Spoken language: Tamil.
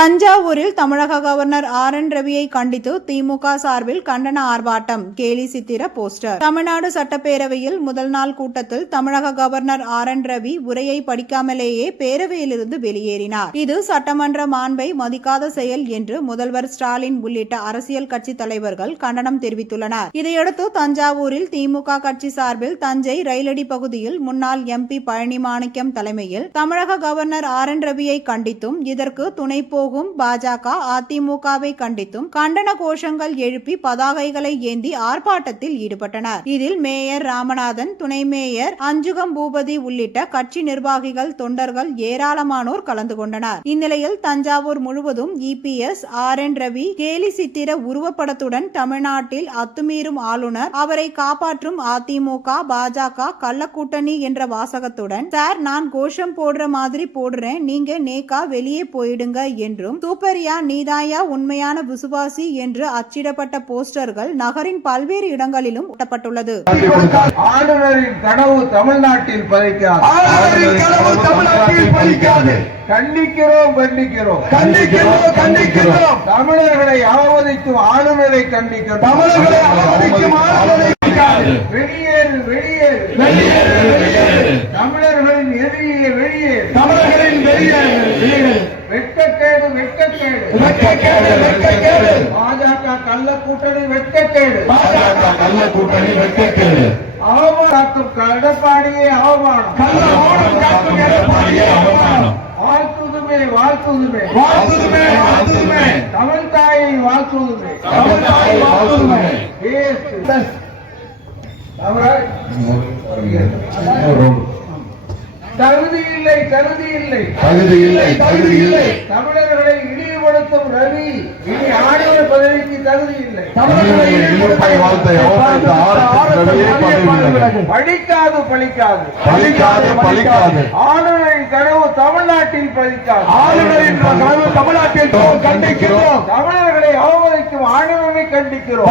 தஞ்சாவூரில் தமிழக கவர்னர் ஆர் என் ரவியை கண்டித்து திமுக சார்பில் கண்டன ஆர்ப்பாட்டம். கேலி சித்திர போஸ்டர். தமிழ்நாடு சட்டப்பேரவையில் முதல் நாள் கூட்டத்தில் தமிழக கவர்னர் ஆர் என் ரவி உரையை படிக்காமலேயே பேரவையிலிருந்து வெளியேறினார். இது சட்டமன்ற மாண்பை மதிக்காத செயல் என்று முதல்வர் ஸ்டாலின் உள்ளிட்ட அரசியல் கட்சி தலைவர்கள் கண்டனம் தெரிவித்துள்ளனர். இதையடுத்து தஞ்சாவூரில் திமுக கட்சி சார்பில் தஞ்சை ரயிலடி பகுதியில் முன்னாள் எம்பி பழனி மாணிக்கம் தலைமையில் தமிழக கவர்னர் ஆர் என் ரவியை கண்டித்தும் இதற்கு துணை போகும் பாஜக அதிமுகவை கண்டித்தும் கண்டன கோஷங்கள் எழுப்பி பதாகைகளை ஏந்தி ஆர்ப்பாட்டத்தில் ஈடுபட்டனர். இதில் மேயர் ராமநாதன் துணை மேயர் அஞ்சுகம் பூபதி உள்ளிட்ட கட்சி நிர்வாகிகள் தொண்டர்கள் ஏராளமானோர் கலந்து கொண்டனர். இந்நிலையில் தஞ்சாவூர் முழுவதும் இபிஎஸ் ஆர் என் ரவி கேலி சித்திர உருவப்படத்துடன் தமிழ்நாட்டில் அத்துமீறும் ஆளுநர் அவரை காப்பாற்றும் அதிமுக பாஜக கள்ளக்கூட்டணி என்ற வாசகத்துடன் சார் நான் கோஷம் போடுற மாதிரி போடுறேன். நீங்க நேக்கா வெளியே போயிடுங்க என்றும் சூப்பரியா நீதாயா உண்மையான விசுவாசி என்று அச்சிடப்பட்ட போஸ்டர்கள் நகரின் பல்வேறு இடங்களிலும் ஒட்டப்பட்டுள்ளது ஆளுநரின் கனவு தமிழ்நாட்டில் பலிக்காது. கண்டிக்கிறோம் கண்டிக்கிறோம் கண்டிக்கிறோம், கண்டிக்கிறோம். தமிழர்களை அவமதிக்கும் ஆளுநரை கண்டிக்கிறோம் தமிழர்களை அவமதிக்கும் ஆளுநரை. வெளியேறு வெளியேறு. தமிழர்களின் எதிரியே வெளியேறு தமிழர்களின். வெட்கக்கேடு வெட்கக்கேடு வெட்கக்கேடு. பாஜக கள்ள கூட்டணி வெட்கக்கேடு பாஜக கள்ள கூட்டணி வெட்கக்கேடு. அவமானத்தும் எடப்பாடியே அவமானம் கள்ள மௌனம் காக்கும் எடப்பாடியே அவமானம். வாழ்த்துதுமே வாழ்த்துதுமே வாழ்த்துதுமே, வாழ்த்துதுமே. தமிழ் தாயை வாழ்த்துதுமே தமிழ் தாய் வாழ்த்துதுமே. Yes. அவரால் தகுதி இல்லை தகுதி இல்லை. தகுதி இல்லை தகுதி இல்லை. தமிழர்களை இழிவுபடுத்தும் ரவி இனி ஆளுநர் பதவிக்கு தகுதி இல்லை. பழிக்காது. பழிக்காது பலிக்காது பலிக்காது ஆளுநரின் கனவு தமிழ்நாட்டில் பழிக்காது. ஆளுநரின் கனவு தமிழ்நாட்டில் கண்டிக்கிறோம். தமிழர்களை அவமதிக்கும் ஆளுநரை கண்டிக்கிறோம்.